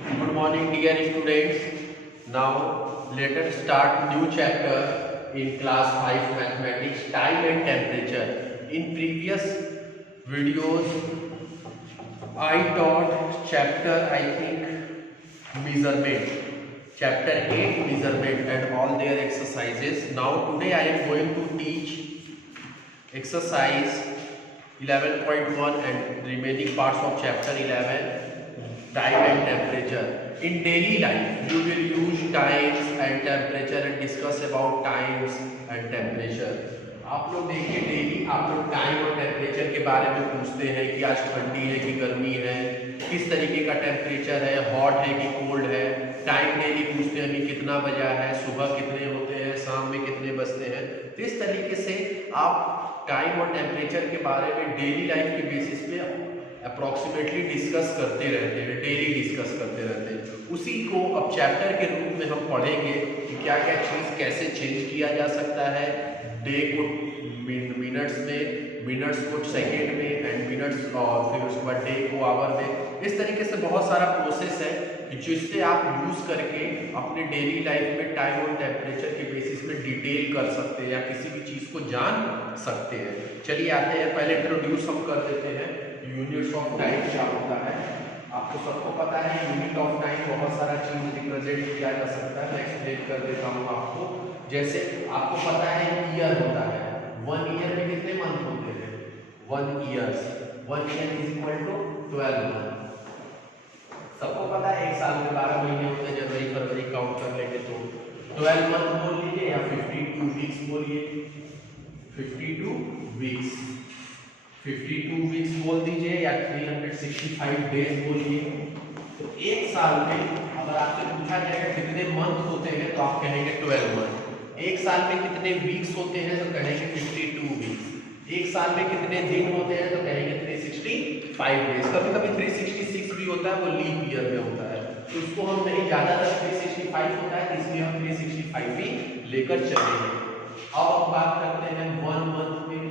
Good morning, dear students. Now, let us start new chapter in class 5 mathematics, time and temperature. In previous videos, I taught chapter, I think, measurement. Chapter 8, measurement and all their exercises. Now, today I am going to teach exercise 11.1 and remaining parts of chapter 11, time and temperature. In daily life, you will use times and temperature and discuss about times and temperature. आप लोग देखिए daily आप लोग time और temperature के बारे में पूछते हैं कि आज ठंडी है कि गर्मी है, किस तरीके का टेम्परेचर है, हॉट है कि कोल्ड है। टाइम डेली पूछते हैं अभी कितना बजा है, सुबह कितने होते हैं, शाम में कितने बजते हैं। तो इस तरीके से आप टाइम और टेम्परेचर के बारे में डेली लाइफ के बेसिस पे अप्रॉक्सीमेटली डिस्कस करते रहते हैं, डेली डिस्कस करते रहते हैं। उसी को अब चैप्टर के रूप में हम पढ़ेंगे कि क्या क्या चीज़ कैसे चेंज किया जा सकता है, डे को मिनट्स में, मिनट्स को सेकेंड में एंड मिनट्स, और फिर उसके बाद डे को आवर में। इस तरीके से बहुत सारा प्रोसेस है जिससे आप यूज़ करके अपने डेली लाइफ में टाइम और टेम्परेचर के बेसिस में डिटेल कर सकते हैं या किसी भी चीज़ को जान सकते हैं। चलिए आते हैं, पहले इंट्रोड्यूस हम कर देते हैं यूनिट्स ऑफ टाइम क्या होता है। आपको सबको पता है यूनिट ऑफ टाइम बहुत सारा चीज रिप्रेजेंट किया जा सकता है। मैं एक्सप्लेन कर देता हूँ आपको। जैसे आपको पता है ईयर होता है, 1 ईयर में कितने मंथ होते हैं, 1 years, 1 year is equal to 12 month. सबको पता है एक साल में 12 महीने होते हैं, जनवरी फरवरी काउंट कर लेंगे तो 12 मंथ बोल लीजिए या 52 वीक्स बोलिए, 52 वीक्स, 52 वीक्स बोल दीजिए या 365 डेज बोलिए। तो एक साल में अगर आपसे पूछा जाएगा कितने मंथ होते हैं तो आप कहेंगे 12 मंथ। एक साल में कितने वीक्स होते हैं तो कहेंगे 52 वीक्स। एक साल में कितने दिन होते हैं तो कहेंगे 365 डेज। कभी कभी 366 भी होता है, वो लीप ईयर में होता है, तो उसको हम नहीं, ज्यादातर 365 होता है इसलिए हम 365 भी लेकर चलेंगे। अब हम बात करते हैं 1 मंथ में।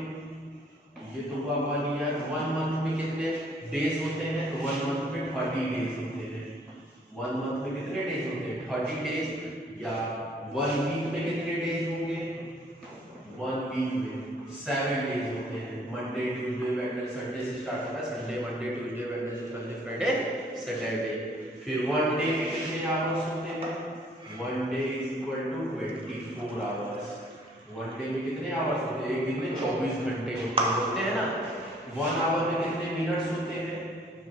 ये तो हुआ 1 ईयर। 1 मंथ में कितने डेज होते हैं तो 1 मंथ में 30 डेज होते हैं। 1 मंथ में कितने डेज होते हैं, 30 डेज। या 1 वीक में कितने डेज होंगे, 1 वीक में 7 डेज होते हैं। मंडे ट्यूसडे वेडनेसडे, संडे से स्टार्ट होता है, Sunday Monday Tuesday Wednesday Thursday Friday Saturday. फिर 1 डे में कितने आवर्स होते हैं, 1 day is equal to 24 hours. 1 day में कितने आवर्स होते हैं, एक दिन में 24 घंटे होते हैं ना। 1 आवर में कितने मिनट्स होते हैं,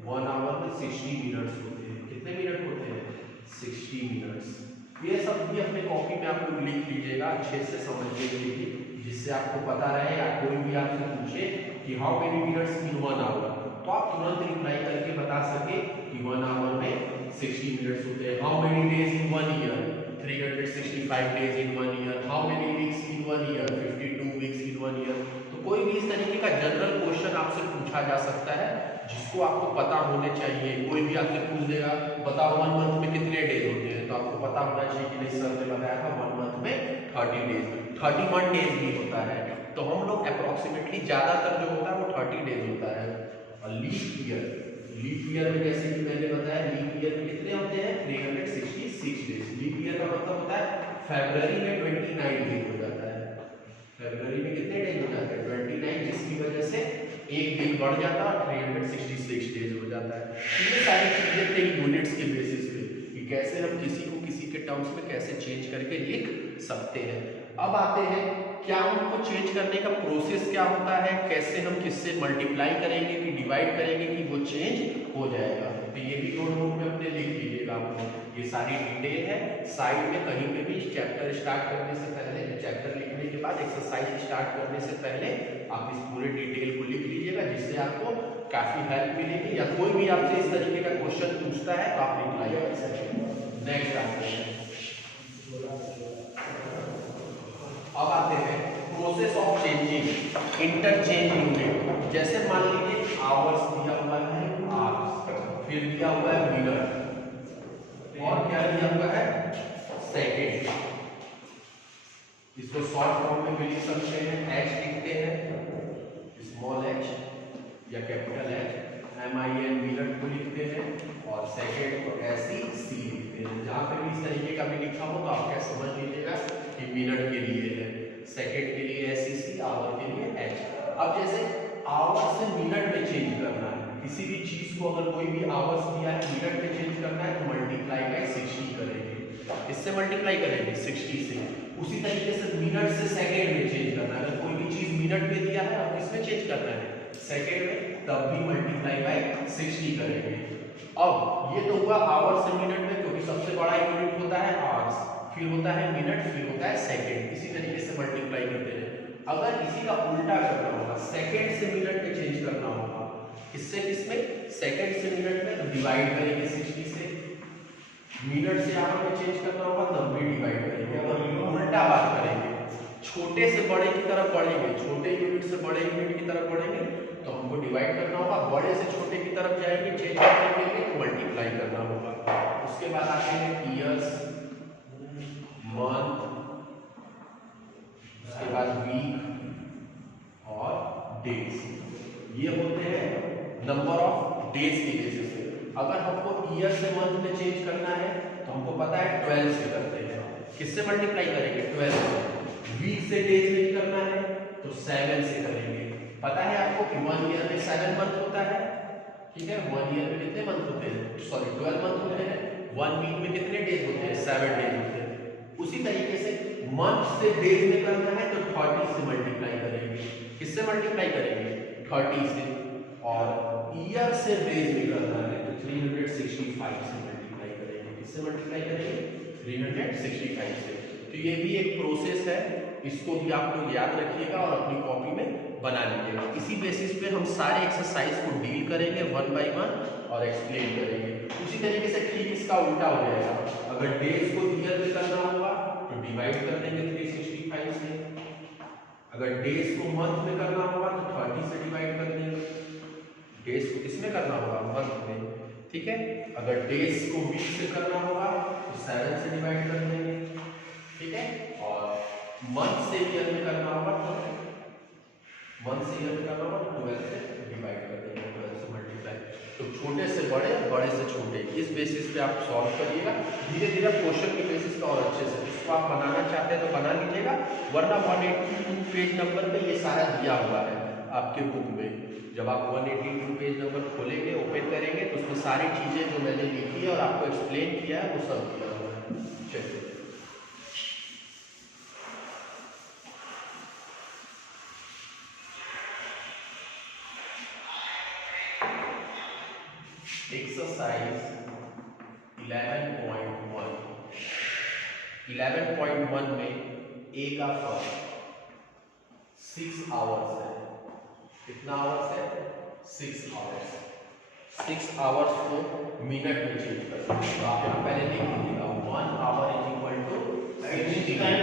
1 आवर में 60 मिनट्स होते हैं। कितने मिनट होते हैं, 60 मिनट्स। ये सब भी अपने कॉपी में आप लोग लिख लीजिएगा अच्छे से समझने के लिए, जिससे आपको पता रहे या कोई भी आपसे पूछे कि how many minutes in 1 hour, तो आप तुरंत रिप्लाई करके बता सके कि 1 आवर में 60 मिनट्स होते हैं। How many days in 1 year, 365 days in 1 year. How many weeks in 1 year, 52 weeks in 1 year. तो कोई भी इस तरीके का जनरल क्वेश्चन आपसे पूछा जा सकता है जिसको आपको पता होने चाहिए। कोई भी आपसे पूछ देगा बताओ 1 मंथ में कितने डेज होते हैं, तो आपको पता होना चाहिए कि नहीं सर ने बताया था 1 मंथ में 30 डेज, 31 डेज भी होता है। तो हम लोग अप्रोक्सीमेटली ज्यादातर जो होता है वो 30 डेज होता है। और लीप ईयर, लीप ईयर में जैसे कि मैंने बताया लीप ईयर में कितने होते हैं, 366 डेज। लीप ईयर का मतलब होता है फरवरी में 29 डेज हो जाता है। फरवरी में कितने डेज हो जाते हैं, 29, जिसकी वजह से एक दिन बढ़ जाता है और 366 डेज हो जाता है। ये सारी चीजें थे यूनिट्स के बेसिस पे कि कैसे हम किसी को किसी के टर्म्स में कैसे चेंज करके लिख सकते हैं। अब आते हैं क्या उनको चेंज करने का प्रोसेस क्या होता है, कैसे हम किससे मल्टीप्लाई करेंगे कि डिवाइड करेंगे कि वो चेंज हो जाएगा। तो ये भी नोटबुक में अपने लिख लीजिएगा आपको, ये सारी डिटेल है। साइड में कहीं पे भी चैप्टर स्टार्ट करने से पहले, चैप्टर लिखने के बाद एक्सरसाइज स्टार्ट करने से पहले आप इस पूरे डिटेल को लिख लीजिएगा, जिससे आपको काफी हेल्प मिलेगी। या कोई भी आपसे इस तरीके का क्वेश्चन पूछता है तो आप रिप्लाई कर सकते हैं। नेक्स्ट आते हैं, अब आते हैं process of changing interchange unit. जैसे मान लीजिए आवर्स दिया हुआ है, आवर्स, फिर दिया हुआ है मिनट, और क्या दिया हुआ है, सेकेंड। इसको शॉर्ट फॉर्म में भी लिख सकते हैं, एच लिखते हैं, स्मॉल एच या कैपिटल एच, MIN मिनट को लिखते हैं, और सेकेंड को ऐसी यहाँ पे भी इस तरीके का भी लिखा हो तो आप क्या समझ लीजिएगा कि मिनट के लिए है, सेकंड के लिए SEC, आवर के लिए H। अब जैसे आवर से मिनट में चेंज करना है, किसी भी चीज को अगर कोई भी आवर्स दिया है मिनट में चेंज करना है तो मल्टीप्लाई बाय 60 करेंगे, इससे मल्टीप्लाई करेंगे 60 से। उसी तरीके से मिनट से सेकंड में चेंज करना है, अगर कोई भी चीज मिनट में दिया है और किसमें चेंज करना है सेकंड में, तब भी मल्टीप्लाई बाय 60 करेंगे। अब ये तो हुआ आवर से मिनट में, क्योंकि सबसे बड़ा यूनिट होता है आवर्स, फिर होता है मिनट, फिर होता है सेकंड, इसी तरीके से मल्टीप्लाई करते हैं। अगर इसी का उल्टा करना होगा, सेकंड से मिनट में चेंज करना होगा, किससे किसमें, सेकंड से मिनट में, तो डिवाइड करेंगे 60 से, मिनट से आवर में चेंज करना होगा तब भी डिवाइड करेंगे। अगर उल्टा बात करेंगे, छोटे से बड़े की तरफ बढ़ेंगे, छोटे यूनिट से बड़े यूनिट की तरफ बढ़ेंगे तो हमको डिवाइड करना होगा, बड़े से छोटे की तरफ जाएंगे चेंज करने के लिए तो मल्टीप्लाई करना होगा। उसके बाद आते हैं ईयर्स, मंथ, उसके बाद वीक और डेज, ये होते हैं नंबर ऑफ डेज की बेसिस पे। अगर हमको ईयर से मंथ में चेंज करना है तो हमको पता है 12 से करते हैं, किससे मल्टीप्लाई करेंगे 12 से। वीक से डेज में करना है तो 7 से करेंगे। पता है आपको कि 1 ईयर में 7 मंथ होता है, ठीक है, 1 ईयर में कितने मंथ होते हैं, सॉरी 12 मंथ होते हैं, 1 वीक में कितने डेज होते हैं 7 डेज होते हैं। उसी तरीके से मंथ से डेज में करना है तो 30 से मल्टीप्लाई करेंगे, किससे मल्टीप्लाई करेंगे 30 से, और ईयर से डेज में करना है तो 365 से मल्टीप्लाई करेंगे, किससे मल्टीप्लाई करेंगे 365 से। तो ये भी एक प्रोसेस है, इसको भी आप लोग याद रखिएगा और अपनी कॉपी में बना लीजिएगा। इसी बेसिस पे हम सारे एक्सरसाइज को डील करेंगे 1 बाय 1 और एक्सप्लेन करेंगे। उसी तरीके से ठीक इसका उल्टा हो जाएगा, अगर डेज को ईयर में करना होगा तो डिवाइड कर देंगे 365 से, अगर डेज को मंथ में करना होगा तो 30 से डिवाइड कर देंगे, डेज को किसमें करना होगा मंथ में, ठीक है। अगर डेज को वीक से करना होगा तो 7 से डिवाइड कर देंगे, ठीक है, और मंथ से ईयर में करना होगा तो मंथ से ईयर में करना होगा तो 12 से डिवाइड कर देंगे, 12 से मल्टीप्लाई। तो छोटे से बड़े, बड़े से छोटे, इस बेसिस पे आप सॉल्व करिएगा। धीरे धीरे क्वेश्चन की बेसिस पे और अच्छे से इसको आप बनाना चाहते हैं तो बना लीजिएगा, वरना 182 पेज नंबर पे ये सारा दिया हुआ है आपके बुक में। जब आप 182 पेज नंबर खोलेंगे, ओपन करेंगे तो उसमें सारी चीजें जो मैंने लिखी है और आपको एक्सप्लेन किया है वो सब दिया हुआ है। चलिए एक्सरसाइज 11.1 11.1 में ए का फर्क 6 आवर्स है, कितना आवर्स है 6 आवर्स। 6 आवर्स को मिनट में चेंज करते हैं तो आप यहाँ पहले लिख लीजिएगा 1 hour is equal to 60 minute,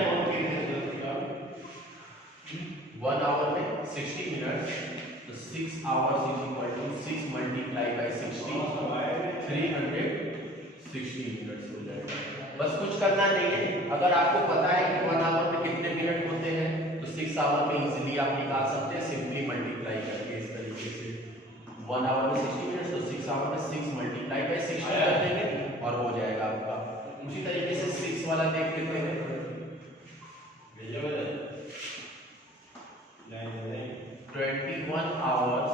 1 hour में 60 मिनट, तो 6 hours is equal to 6 multiply by 60, 360 minutes हो जाएगा। बस कुछ करना नहीं है, अगर आपको पता है कि 1 आवर में कितने मिनट होते हैं तो 6 आवर में इजीली आप निकाल सकते हैं, सिंपली मल्टीप्लाई करके इस तरीके से। 1 आवर में 60 मिनट्स तो 6 आवर में 6 मल्टीप्लाई बाय 60 कर देंगे और हो जाएगा आपका। उसी तरीके से 6 वाला देख लेते हैं, 21 आवर्स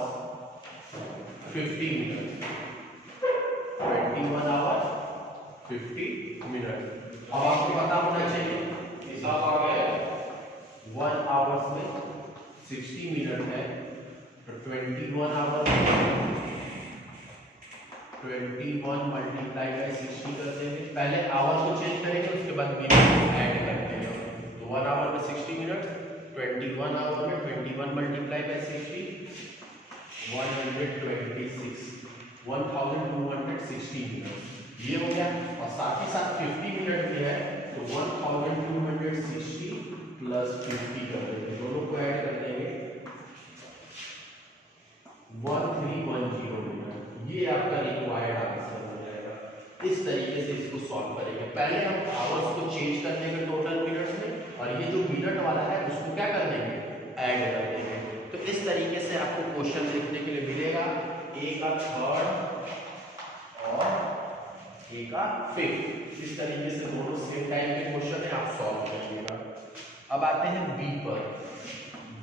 50 मिनट, 21 आवर 50 मिनट। अब आपको पता होना चाहिए हिसाब आ गया, 1 आवर्स में 60 मिनट है तो 21 आवर 21 मल्टीप्लाई बाय 60 कर देंगे। पहले आवर को चेंज करेंगे उसके बाद मिनट को ऐड कर देंगे। तो 1 आवर में 60 मिनट, 21 आवर में 21 मल्टीप्लाई बाय 60 126, 1260 मिनट ये हो गया। और साथ ही साथ 50 मिनट भी है तो 1260 प्लस 50 कर देंगे, दोनों को ऐड कर देंगे 1310 मिनट। ये आपका रिक्वायर्ड आंसर हो जाएगा। इस तरीके से इसको सॉल्व करेंगे। पहले हम आवर्स को चेंज कर देंगे टोटल मिनट्स में और ये जो मिनट वाला है उसको क्या कर देंगे ऐड कर देंगे। तो इस तरीके से आपको क्वेश्चन लिखने के लिए मिलेगा। ए का थर्ड और ए का फिफ्थ। इस तरीके से दोनों सेम टाइप के क्वेश्चन है, आप सॉल्व करिएगा। अब आते हैं बी पर।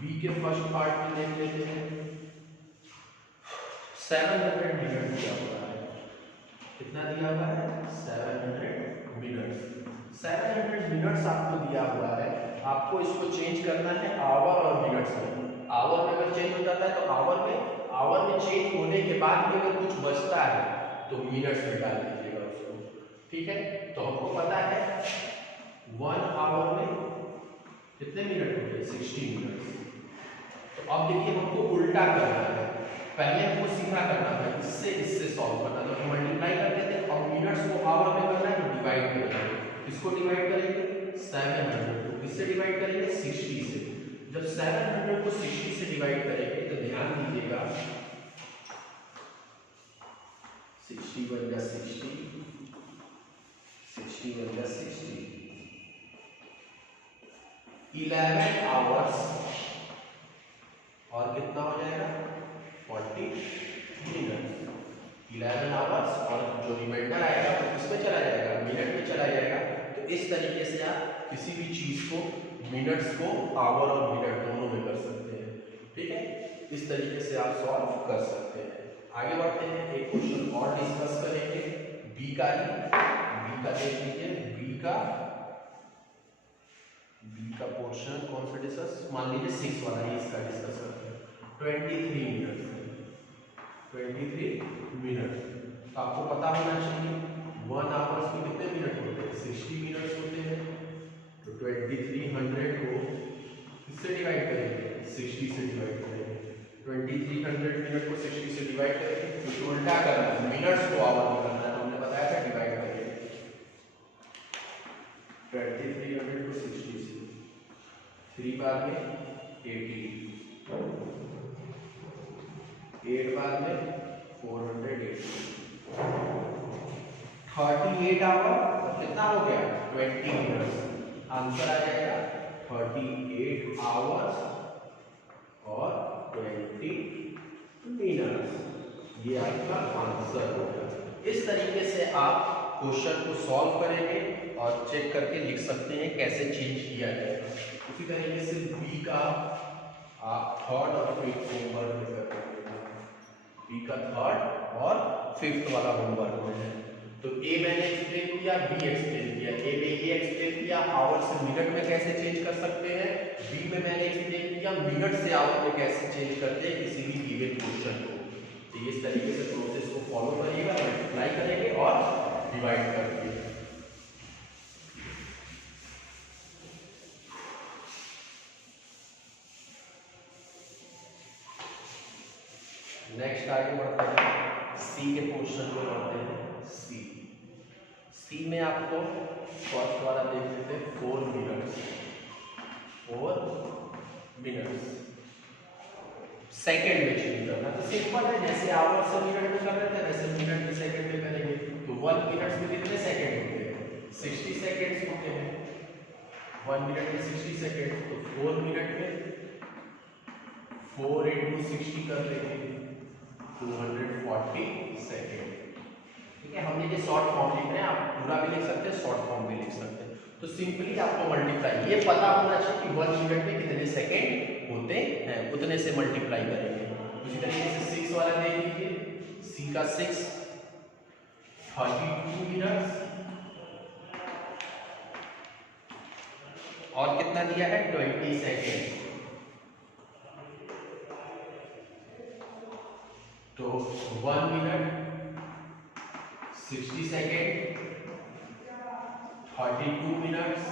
बी के फर्स्ट पार्ट में देख लेते हैं। 700 मिनट दिया हुआ है। कितना दिया हुआ है? 700 मिनट्स। 700 मिनट्स आपको दिया हुआ है। आपको इसको चेंज करना है आवर और मिनट्स में। आवर में अगर चेंज हो जाता है तो आवर में चेंज होने के बाद भी अगर कुछ बचता है तो मिनट्स में डाल दीजिएगा उसको। ठीक है, तो हमको पता है 1 आवर में कितने मिनट होते हैं? 60 मिनट्स। तो अब देखिए हमको उल्टा करना है। पहले हमको सीधा करना था, इससे सॉल्व करना था। तो मल्टीप्लाई करते थे, अब मिनट्स को आवर में करना है तो डिवाइड करेंगे। किसको डिवाइड करेंगे? 700 को। किससे डिवाइड करेंगे? 60 से। जब 700 को 60 से डिवाइड करेंगे तो ध्यान दीजिएगा 60 बन गया 60, 60 बन गया 60, 11 आवर्स और कितना हो जाएगा? 40 मिनट। 11 आवर्स और जो रिमाइंडर आएगा वो किस पे चला जाएगा? मिनट में चला जाएगा। तो इस तरीके से आप किसी भी चीज को, मिनट्स को आवर और मिनट दोनों में कर सकते हैं। ठीक है, इस तरीके से आप सॉल्व कर सकते हैं। आगे बढ़ते हैं, एक क्वेश्चन और डिस्कस करेंगे बी का ही। बी का देख लीजिए। बी का पोर्शन कौन सा डिस्कस? मान लीजिए 6 वाला ही इसका डिस्कस करते हैं। 23 मिनट। आपको पता होना चाहिए 1 आवर्स में कितने मिनट होते हैं? 60 मिनट्स होते हैं। तो 2300 को किससे डिवाइड करेंगे? 60 से डिवाइड करेंगे। 2300 मिनट को 60 से डिवाइड करेंगे। तो उल्टा करना है, मिनट्स को आवर में करना है। हमने बताया था डिवाइड करेंगे 2300 को 60 से। 3 बार में 80, 8 बार में 480, 38 आवर। कितना हो गया? 20 मिनट्स। आंसर आ जाएगा 38 आवर्स और 20 मिनट्स। ये आपका आंसर होगा। इस तरीके से आप क्वेश्चन को सॉल्व करेंगे और चेक करके लिख सकते हैं कैसे चेंज किया जाएगा। उसी तरीके से बी का आप थर्ड और फिफ्थ होमवर्क कर रहे हैं। बी का थर्ड और फिफ्थ वाला होमवर्क में है। तो ए मैंने एक्सप्लेन किया, बी एक्सप्लेन किया। ए में ये एक्सप्लेन किया आवर से मिनट में कैसे चेंज कर सकते हैं। बी में मैंने एक्सप्लेन किया मिनट से आवर में कैसे चेंज करते हैं किसी भी गिवन क्वेश्चन को। तो इस तरीके से प्रोसेस को फॉलो करिएगा, मल्टीप्लाई करेंगे और डिवाइड करेंगे। नेक्स्ट आगे बढ़ते हैं, सी के क्वेश्चन को करते हैं। सी में आपको फर्स्ट वाला देख लेते हैं 4 मिनट्स। सेकंड में चेंज करना तो सिंपल है, जैसे आवर से मिनट में कर रहे थे वैसे मिनट में सेकंड में करेंगे। तो 1 मिनट्स में कितने सेकंड होते हैं? 60 सेकंड्स होते हैं। 1 मिनट में 60 सेकंड। तो 4 मिनट में 4 × 60 कर लेंगे 240 सेकंड। ठीक है, हमने ये शॉर्ट फॉर्म लिख रहे हैं, आप पूरा भी लिख सकते हैं, शॉर्ट फॉर्म भी लिख सकते हैं। तो सिंपली आपको मल्टीप्लाई, ये पता होना चाहिए कि 1 मिनट में कितने सेकंड होते हैं, उतने से मल्टीप्लाई करेंगे। उसी तरीके से 6 वाला देख लीजिए। सी का 6 32 मिनट्स और कितना दिया है? 20 सेकेंड। तो 1 minute 60 second, 32 minutes,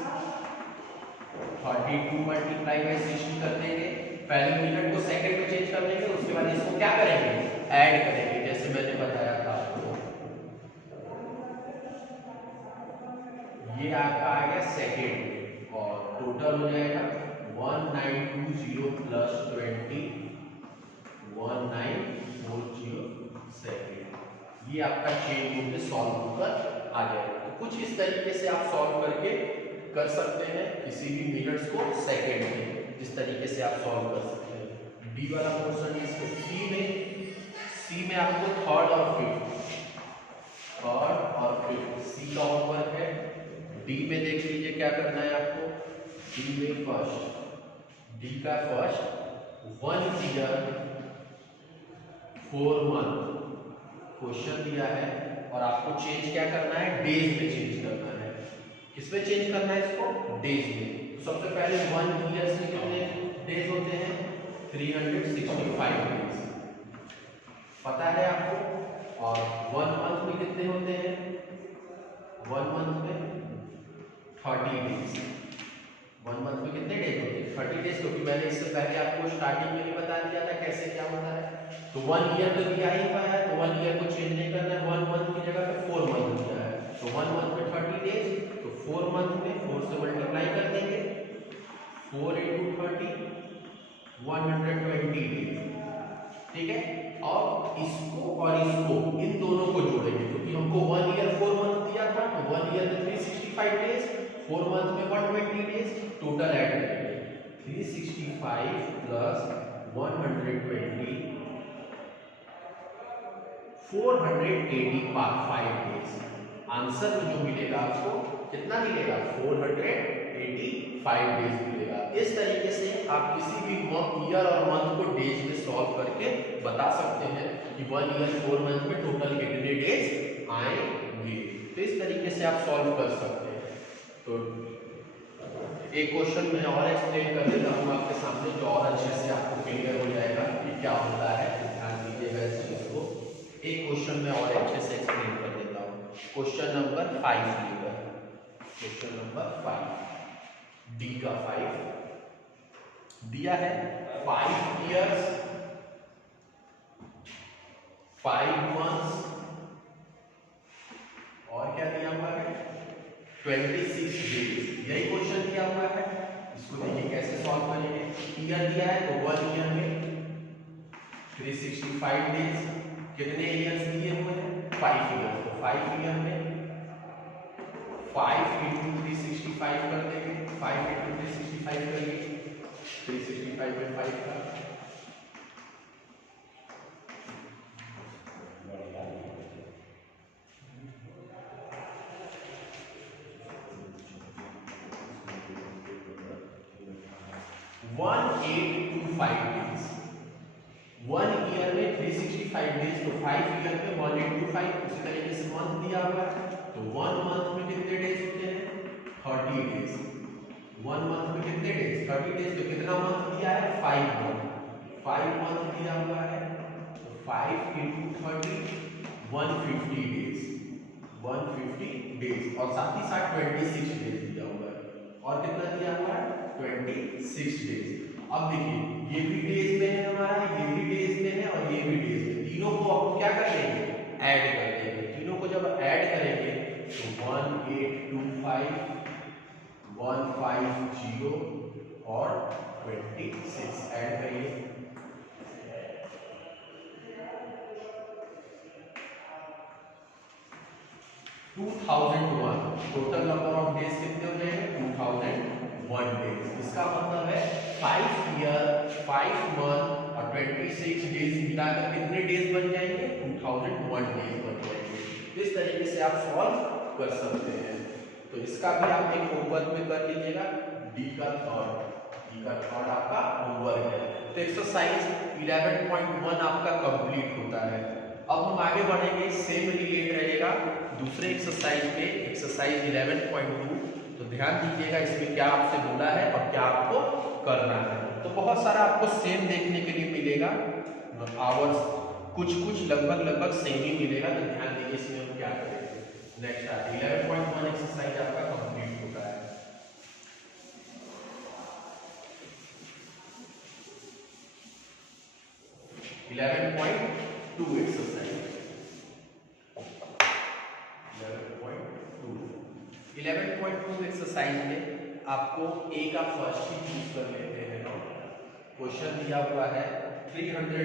32 multiply by 60 कर देंगे। पहले मिनट को सेकंड में चेंज कर देंगे, उसके बाद इसको क्या करेंगे? ऐड करेंगे, जैसे मैंने बताया था आपको। ये आपका आ गया सेकेंड और टोटल हो जाएगा 1920 प्लस 20 1940 सेकेंड। ये आपका चेन रूल में सॉल्व होकर आ जाएगा। तो कुछ इस तरीके से आप सॉल्व करके कर सकते हैं किसी भी मिनट्स को सेकेंड में, जिस तरीके से आप सॉल्व कर सकते हैं। डी वाला पोर्शन इसके सी में आपको थर्ड और और 5th। सी का होमवर्क है। डी में देख लीजिए क्या करना है आपको। डी में फर्स्ट, डी का फर्स्ट 1 ईयर 4 मंथ क्वेश्चन दिया है और आपको चेंज क्या करना है, डेज में चेंज करना है। किसमें चेंज करना है इसको, डेज में। तो सबसे पहले 1 ईयर में कितने डेज होते हैं, 365 डेज पता है आपको। और 1 मंथ में कितने होते हैं, 1 मंथ में 30 डेज। 1 मंथ में कितने डेज होते हैं, 30 डेज। क्योंकि मैंने इससे पहले आपको स्टार्टिंग में ही बता दिया था कैसे क्या होता है। तो 1 ईयर तो दिया ही हुआ है, तो 1 ईयर को चेंज नहीं करना है। 1 मंथ की जगह पे 4 मंथ दिया है, तो 1 मंथ में 30 डेज, तो 4 मंथ में 4 से मल्टीप्लाई कर देंगे। 4 × 30 120 डेज, ठीक है। और इसको और इसको इन दोनों को जोड़ेंगे, क्योंकि हमको 1 ईयर 4 मंथ दिया था, तो 1 ईयर में 365 डेज, 4 मंथ में 120 डेज, टोटल ऐड करेंगे। 365 प्लस 120 485 डेज। आंसर में जो मिलेगा आपको कितना मिलेगा, 485 डेज मिलेगा। इस तरीके से आप किसी भी ईयर और मंथ को डेज में सॉल्व करके बता सकते हैं कि 1 ईयर 4 मंथ में टोटल कितने डेज आएंगे। तो इस तरीके से आप सॉल्व कर सकते हैं। तो एक क्वेश्चन मैं और एक्सप्लेन कर देता हूँ आपके सामने, जो और अच्छे से आपको क्लियर हो जाएगा कि क्या होता है। ध्यान दीजिएगा इस चीज को। एक क्वेश्चन में और अच्छे से एक्सप्लेन कर देता हूँ। क्वेश्चन नंबर 5 लीजिएगा। क्वेश्चन नंबर 5, डी का 5 दिया है। 5 इयर्स 5 मंथ्स और क्या दिया हुआ है, 26 डेज। यही क्वेश्चन दिया हुआ है। इसको देखिए कैसे सॉल्व करेंगे। ईयर दिया है तो 1 ईयर में 365 डेज। कितने इयर्स दिए हुए हैं, 5 ईयर्स। तो 5 ईयर में 5 × 365 कर देंगे। 5 × 365 करिए, 365 में 5 का 1825 डेज। 1 ईयर में 365 डेज, तो 5 ईयर में 1825। उसी तरीके से मंथ दिया हुआ है, तो 1 मंथ में कितने डेज होते हैं, 30 डेज। 1 मंथ में कितने डेज, 30 डेज। तो कितना मंथ दिया है, 5 मंथ। 5 मंथ दिया हुआ है, तो 5 × 30 150 डेज। 150 डेज और साथ ही साथ 26 डेज दिया हुआ है। और कितना दिया हुआ है, 26 डेज। अब देखिए ये भी डेज में है हमारा, ये भी डेज में है और ये भी डेज में। तीनों को अब क्या कर देंगे, ऐड कर देंगे। तीनों को जब ऐड करेंगे तो 1825 150 और 26 ऐड करिए। 2001। टोटल नंबर ऑफ डेज कितने हो जाएंगे, 2001 डेज। इसका मतलब है 5 ईयर 5 मंथ और 26 डेज मिलाकर कितने डेज बन जाएंगे, 2001 डेज बन जाएंगे। इस तरीके से आप सॉल्व कर सकते हैं। तो इसका भी आप एक होमवर्क में कर लीजिएगा। डी का थर्ड आपका होमवर्क है। तो एक्सरसाइज 11.1 आपका कंप्लीट होता है। अब हम आगे बढ़ेंगे, सेम रिलेट रहेगा दूसरे एक्सरसाइज पे, एक्सरसाइज 11.2। तो ध्यान दीजिएगा इसमें क्या आपसे बोला है और क्या आपको करना है। तो बहुत सारा आपको सेम देखने के लिए मिलेगा, आवर्स कुछ लगभग सेम ही मिलेगा। तो ध्यान दीजिए इसमें हम क्या करेंगे। नेक्स्ट आते 11.1 एक्सरसाइज आपका कंप्लीट होता है। टू एक्सरसाइज 11.2 एक्सरसाइज में आपको ए का फर्स्ट ही चूज कर लेते हैं। क्वेश्चन दिया हुआ है 300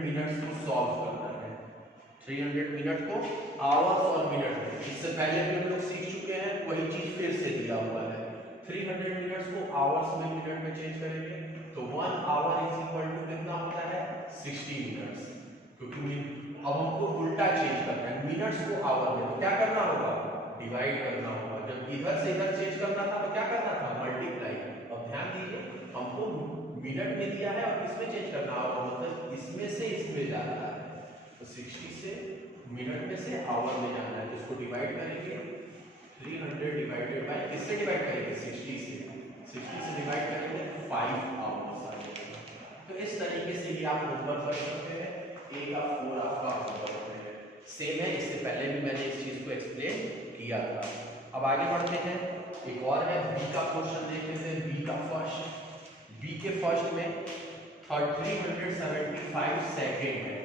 मिनट्स को सॉल्व करना है। 300 मिनट को आवर्स और मिनट में, इससे पहले भी हम लोग सीख चुके हैं, वही चीज फिर से दिया हुआ है। 300 मिनट्स को आवर्स में मिनट में चेंज करेंगे तो 1 आवर इज इक्वल टू कितना होता है, 60 मिनट्स। क्योंकि अब हमको उल्टा चेंज करना है, मिनट्स को आवर में, तो क्या करना होगा, डिवाइड करना होगा। जब इधर से इधर चेंज करना था तो क्या करना था, मल्टीप्लाई। अब ध्यान दीजिए, हमको मिनट में दिया है और किसमें चेंज करना होगा, मतलब इसमें से इसमें जा रहा है, तो 60 से मिनट में से आवर में जाना है, तो इसको डिवाइड करेंगे 300 डिवाइडेड बाय, किससे डिवाइड करेंगे, 60 से डिवाइड करेंगे 5 आवर्स आ जाएगा। तो इस तरीके से ही आप होमवर्क कर सकते हैं। ए का 4 आपका होमवर्क है, सेम है, इससे पहले भी मैंने इस चीज को एक्सप्लेन किया था। अब आगे बढ़ते हैं, एक और है बी का क्वेश्चन देख लेते हैं। बी का फर्स्ट, बी के फर्स्ट में 375 सेकेंड है,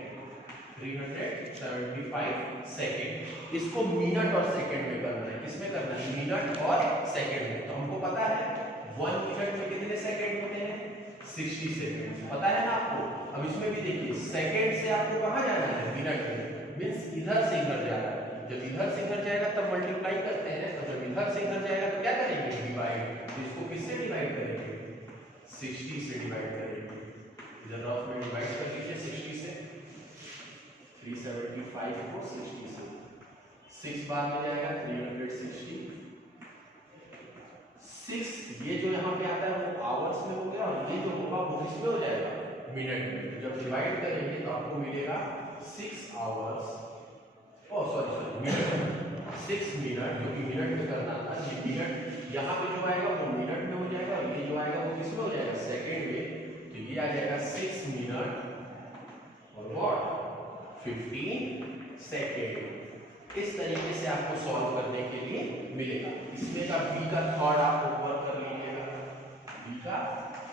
375 सेकेंड, इसको मिनट और सेकेंड में करना है। किसमें करना है, मिनट और सेकेंड में। तो हमको पता है 1 मिनट में कितने सेकेंड होते हैं, 60 सेकेंड, पता है ना आपको। अब इसमें भी देखिए, सेकेंड से आपको कहाँ जाना है, मिनट में, मीन्स इधर से इधर जाना है। जब इधर से इधर जाएगा तब मल्टीप्लाई करते हैं, तो जब इधर से इधर जाएगा तो क्या करेंगे, डिवाइड। तो इसको किससे डिवाइड करेंगे, 60 से डिवाइड करेंगे। इधर रफ में डिवाइड कर लीजिए 60 से, 375 को 60 से, 6 बार में जाएगा 360, 6 ये जो यहाँ पे आता है वो आवर्स में हो गया, और ये जो होगा वो किसमें हो जाएगा, मिनट में। जब डिवाइड करेंगे तो आपको मिलेगा 6 आवर्स, ओ सॉरी मिनट, 6 मिनट, जो कि मिनट में करना था। ये मिनट यहाँ पे जो आएगा वो मिनट में हो जाएगा, और ये जो आएगा वो किसमें हो जाएगा, सेकेंड में। तो ये आ जाएगा 6 मिनट और व्हाट 15 सेकेंड। इस तरीके से आपको सॉल्व करने के लिए मिलेगा। इसमें का बी का थर्ड आप होमवर्क कर लीजिएगा, बी का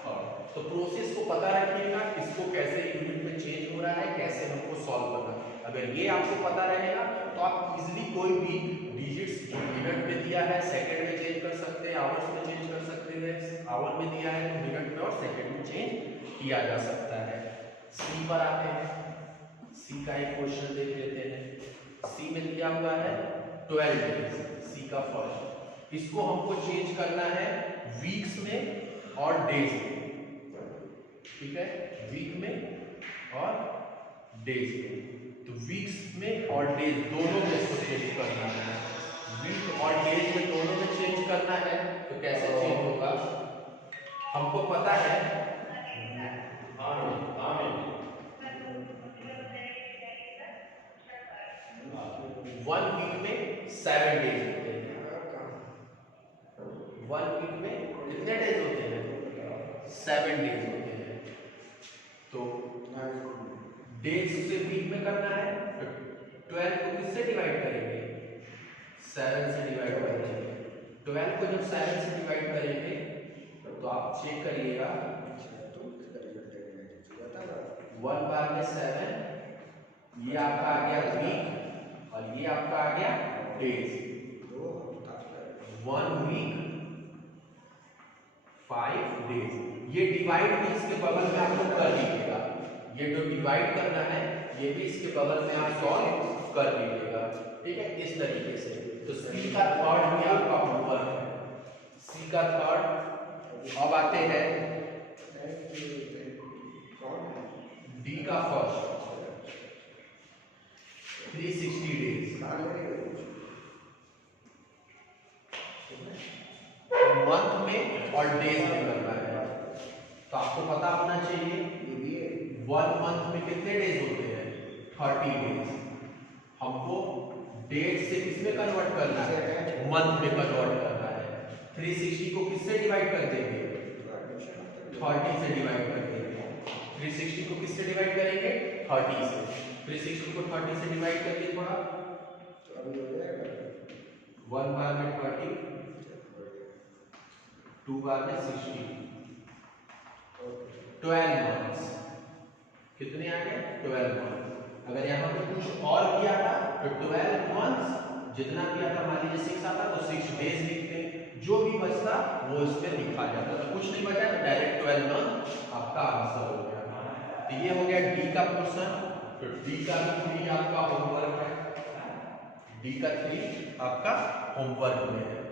थर्ड। तो प्रोसेस को पता रखिएगा, इसको कैसे यूनिट में चेंज हो रहा है, कैसे हमको सॉल्व करना है। अगर ये आपको पता रहेगा तो आप इजीली कोई भी डिजिट्स जो मिनट में दिया है सेकंड में चेंज कर सकते हैं, आवर्स में चेंज कर सकते हैं। आवर में दिया है तो मिनट में और सेकंड में चेंज किया जा सकता है। सी पर आते हैं, सी का एक क्वेश्चन देख लेते हैं। सी में दिया हुआ है 12 डेज, सी का फर्स्ट, इसको हमको चेंज करना है वीक्स में और डेज में, ठीक है, वीक में और डेज में। तो वीक्स में और डेज दोनों में इसको चेंज करना है, वीक और डेज में दोनों में चेंज करना है। तो कैसे चेंज होगा, हमको पता है, वन वीक में 7 डेज होते हैं, 1 वीक में कितने डेज होते हैं, 7 डेज होते हैं। तो डेज से वीक में करना है, तो 12 को किससे डिवाइड करेंगे, 7 से डिवाइड करेंगे। 12 को जब 7 से डिवाइड करेंगे तो आप चेक करिएगा, 1 बार में 7, ये आपका आ गया वीक और ये आपका आ गया डेज। 1 week 5 days. ये डिवाइड भी इसके बगल में आप लोग कर लीजिएगा, ये जो डिवाइड करना है ये भी इसके बगल में आप सॉल्व कर लीजिएगा, ठीक है, इस तरीके से। तो सी का थर्ड भी आपका होमवर्क है, सी का थर्ड। अब आते हैं डी का फर्स्ट, 360 डेज, मंथ में और डेज में करना है। तो आपको पता होना चाहिए 1 मंथ में कितने डेज होते हैं, 30 डेज। हमको डेज से किसमें कन्वर्ट करना है, मंथ में कन्वर्ट करना है। 360 को किससे डिवाइड कर देंगे, 30 से डिवाइड कर देंगे। 360 को किससे डिवाइड करेंगे, 30 से। 360 को 30 से डिवाइड करिए थोड़ा, 1 बार में 30, 2 बार में 60, 12 मंथ्स। कितने आ गए, 12 मंथ। अगर यहाँ पे कुछ और किया था तो 12 मंथ्स जितना किया था, मान लीजिए 6 आता तो 6 डेज लिखते, जो भी बचता वो इसमें लिखा जाता था। कुछ नहीं बचा तो डायरेक्ट 12 मंथ आपका आंसर हो गया। तो ये हो गया डी का क्वेश्चन। तो डी का 3 आपका होमवर्क है, डी का 3 आपका होमवर्क में है।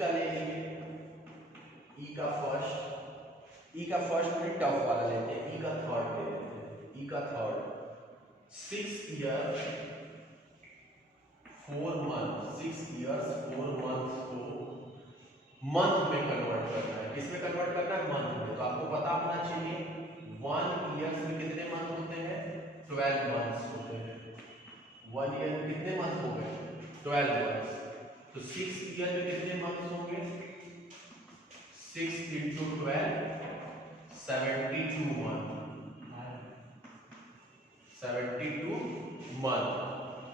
का ले लीजिए, ई का फर्स्ट में टफ वाला लेते हैं, ई का थर्ड ले लेते हैं, ई का third 6 year 4 month, 6 years 4 months को मंथ में कन्वर्ट करना है। किसमें कन्वर्ट करना है? मंथ में। तो आपको पता होना चाहिए 1 ईयर्स में कितने मंथ होते हैं? 12 मंथ्स होते हैं। 1 ईयर में कितने मंथ हो गए? 12 मंथ्स। तो 6 ईयर में कितने मंथ्स होंगे? 6 into 12 72 मंथ, 72 मंथ।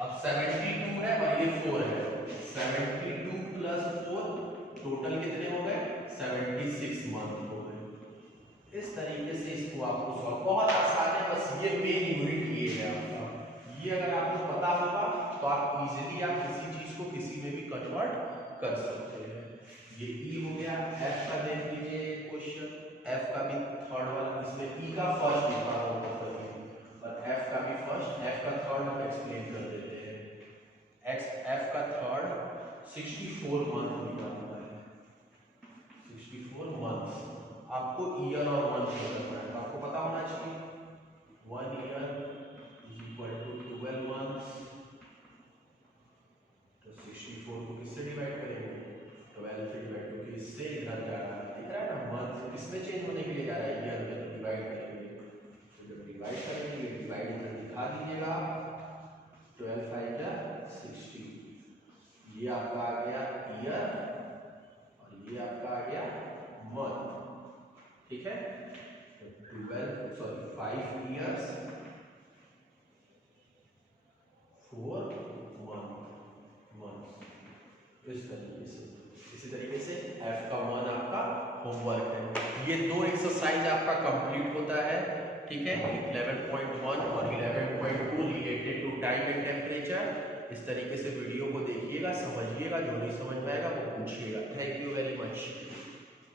अब 72 है और ये 4 है, 72 प्लस 4 टोटल कितने हो गए? 76 मंथ हो गए। इस तरीके से इसको आपको सॉल्व, बहुत आसान है, बस ये मेन यूनिट ये है आपका। ये अगर आपको पता होगा तो आप इजीली आप किसी चीज को किसी में भी कन्वर्ट कर सकते हैं। ये ई हो गया। एफ का देख लीजिए क्वेश्चन, एफ का भी थर्ड वाला, इसमें ई का फर्स्ट लिखा होगा और एफ का भी फर्स्ट, एफ का थर्ड हम एक्सप्लेन कर देते हैं। एफ का थर्ड 64 मंथ लिखा हुआ है, 64 मंथ्स। आपको ईयर और मंथ करना है, आपको पता होना चाहिए 1 year is equal to 12 months. तो 64 को किससे डिवाइड करेंगे? 12 से डिवाइड, क्योंकि इससे इधर जा रहा है, दिख रहा है ना, मंथ किसमें चेंज होने के लिए जा रहा है? ईयर में। तो डिवाइड करेंगे, तो जब डिवाइड करेंगे, डिवाइड इधर दिखा दीजिएगा, 12 5 जा 60, ये आपका आ गया ईयर और ये आपका आ गया मंथ। ठीक है, तो 5 ईयर्स 4 मंथ्स। इस तरीके से, इसी तरीके से एफ का 1 आपका होमवर्क है। ये 2 एक्सरसाइज आपका कंप्लीट होता है। ठीक है, 11.1 और 11.2 related to time and temperature. इस तरीके से वीडियो को देखिएगा, समझिएगा, जो नहीं समझ में आएगा वो पूछिएगा। Thank you very much.